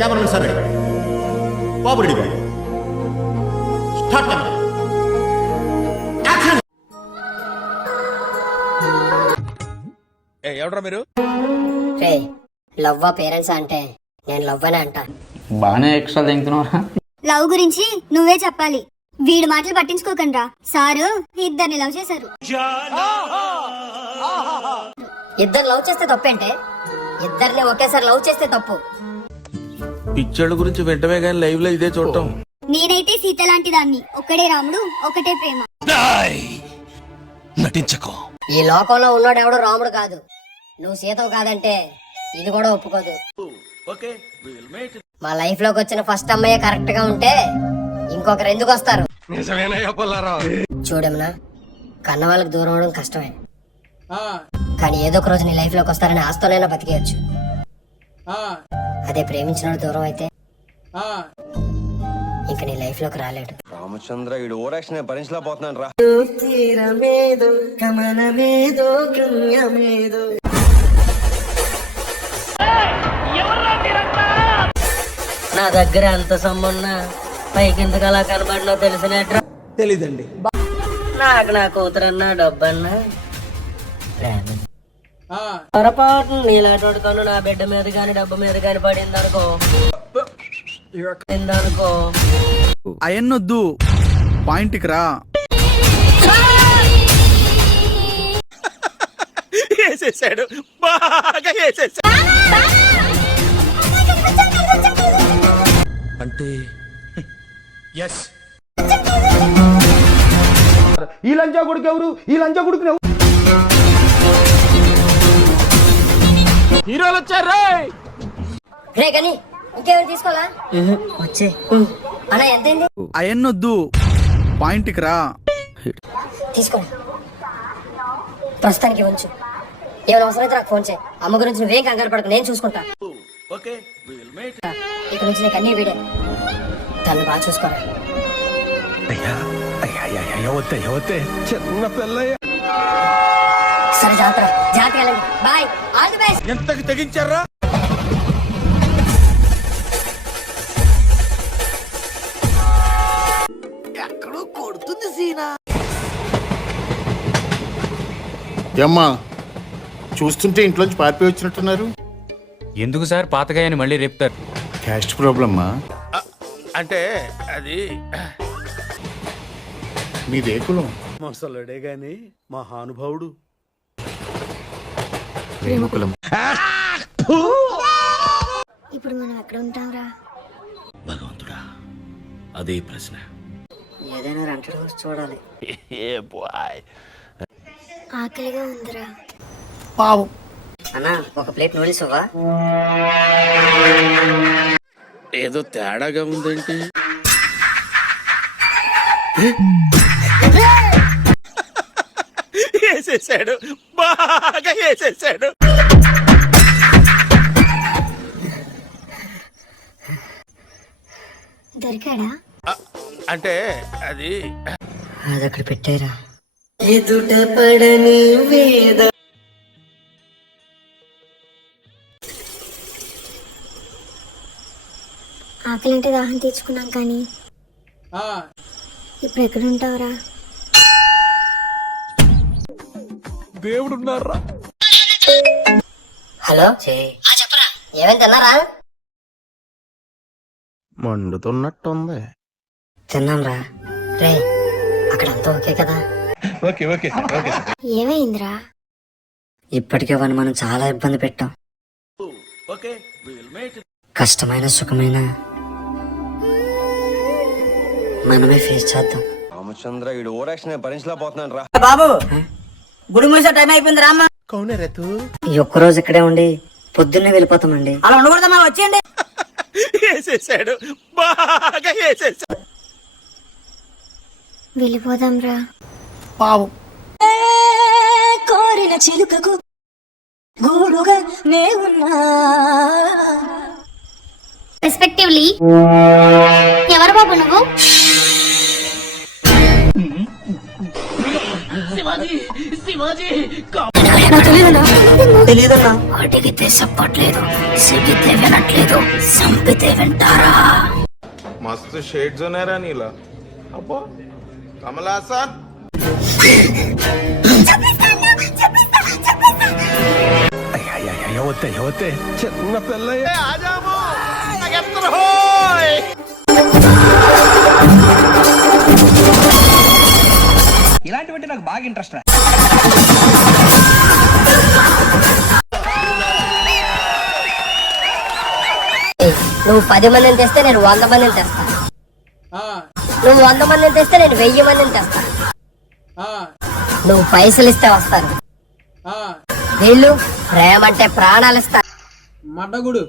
Cameramen sir ready, బాబు ready, start camera, action. ఎవడ్రా మీరు? రే లవ్వా పేరెంట్స్ అంటే నేను లవ్వనే అంటా. బాగానే ఎక్స్ట్రా తింటున్నావా? లవ్ గురించి నువ్వే చెప్పాలి. వీడి మాటలు పట్టించుకోకండ్రా. సారు ఇద్దరిని లవ్ చేశారు. ఇద్దరు లవ్ చేస్తే తప్పేంటే? ఇద్దరిని ఒకేసారి లవ్ చేస్తే తప్పు. పిక్చర్ల గురించి వెంటనే గానీ లైవ్ లో ఇదే చూడటం. నేనైతే సీత లాంటి దాన్ని. ఒకటే రాముడు ఒకటే ప్రేమ. నటించకో. ఈ లోకంలో ఉన్నాడు ఎవడు రాముడు కాదు. నువ్వు సీతవు కాదంటే ఇది కూడా ఒప్పుకోదు. మా లైఫ్ లోకి వచ్చిన ఫస్ట్ అమ్మాయి కరెక్ట్ గా ఉంటే ఇంకొకరు ఎందుకు వస్తారు? చూడమ్మా, కన్న వాళ్ళకి దూరం అవడం కష్టమే, కానీ ఏదో ఒక రోజు నీ లైఫ్ లోకి వస్తారని ఆస్తోనైనా బతికేయచ్చు. అదే ప్రేమించిన దూరం అయితే ఇంక నీ లైఫ్ లోకి రాలేడు. రామచంద్ర ఈ ఓవరాక్షన్ భరించలేకపోతున్నాను రా. నా దగ్గర అంత సొమ్మున్నా పైకి ఎందుకు అలా కనబడినా తెలిసినట్రా? తెలీదండి. నాకు నా కూతురన్నా డబ్బన్నా పొరపాటు నీలాటోడుకోను నా బిడ్డ మీద గాని డబ్బు మీద గాని పడిందనుకో అయన్నొద్దు, పాయింట్కి రా. వేసేసాడు, బాగా వేసేసాడు. అంటే ఈ లంచా కొడుకు ఎవరు? ఈ లంచా కొడుకు హీరోలు వచ్చారు. రే కానీ ఇంకేమైనా తీసుకోవాలా? వచ్చే అన్నా ఎంతైంది? అయన్నొద్దు, పాయింట్కి రా. తీసుకో, ప్రస్తుతానికి ఉంచు. ఏమైనా అవసరమైతే నాకు ఫోన్ చేయి. అమ్మ గురించి నువ్వేం కంగారు పడకు, నేను చూసుకుంటా. ఇక నుంచి నీకు అన్ని వీడే. తను బాగా చూసుకోరా. చిన్న పిల్లయ్య. సరే జాగ్రత్త, జాగ్రత్తగా వెళ్ళండి. Bye, all the best. ఎంతకి తెగించారా? ఎక్కడో కొడుతుంది సీనా. ఏమ్మా, చూస్తుంటే ఇంట్లోంచి పారిపోయి వచ్చినట్టున్నారు. ఎందుకు సార్ పాతగాయని మళ్ళీ రేపుతారు? క్యాస్ట్ ప్రాబ్లమ్మా? అంటే అది మీ రేకులం. మసలుడే గాని మహానుభావుడు. ప్రేమకులం. ఇప్పుడు మనం ఎక్కడ ఉంటాంరా? భగవంతుడా, అదే ప్రశ్న. ఏదైనా రెంటెడ్ హౌస్ చూడాలి. ఆకలిగా ఉందిరా. పావం. అన్నా ఒక ప్లేట్ నూడిల్స్ ఇవ్వా? ఏదో తేడాగా ఉందేంటి? వేసేసాడు, బాగా వేసేసాడు. దొరికాడా? అంటే అది అక్కడ పెట్టారా? ఎదుట పడని వేద. ఆకలింటే దాహం తీర్చుకున్నాం, కానీ ఇప్పుడు ఎక్కడుంటావురా? దేవుడున్నారా? హలో చెప్పరా, ఏమైనా తిన్నారా? మండుతున్నట్టుంది. తిన్నాం రా. రే అక్కడంతా ఓకే కదా? ఏమైందిరా? ఇప్పటికే వాడిని మనం చాలా ఇబ్బంది పెట్టాం. కష్టమైన సుఖమైన మనమే ఫేస్ చేద్దాం. రామచంద్ర ఈ ఓవరాక్షన్ భరించలేకపోతున్నాను రా. బాబు గుడి మూసే టైం అయిపోయింది రామ్మా. ఈ ఒక్కరోజు ఇక్కడే ఉండి పొద్దున్నే వెళ్ళిపోతామండి. అలా ఉండకూడదమ్మా, వచ్చేయండి. వేసేసాడు, బాగా వేసేసాడు. వెళ్ళిపోదాంరా. పావం. కోరిన చిలుకకు గూడుగా నే ఉన్నా. రెస్పెక్టివ్లీ ఎవరు బాబు నువ్వు? శివాజీ తెలియదన్నా. అడిగితే చెప్పట్లేదు, చెబితే వినట్లేదు, చంపితే వింటారా? మస్తు షేడ్స్ ఉన్నారా నీలా? అబ్బా కమలాసన్ చిన్న పిల్లయ్య ఇలాంటివంటే నాకు బాగా ఇంట్రెస్ట్ రా. నువ్వు 10 మందిని తెస్తే నేను 100 మందిని తెస్తా. నువ్వు 100 మందిని తెస్తే నేను 1000 మందిని తెస్తా. నువ్వు పైసలు ఇస్తే వస్తారు, వీళ్ళు ప్రేమ అంటే ప్రాణాలు ఇస్తారు. మడ్డగుడు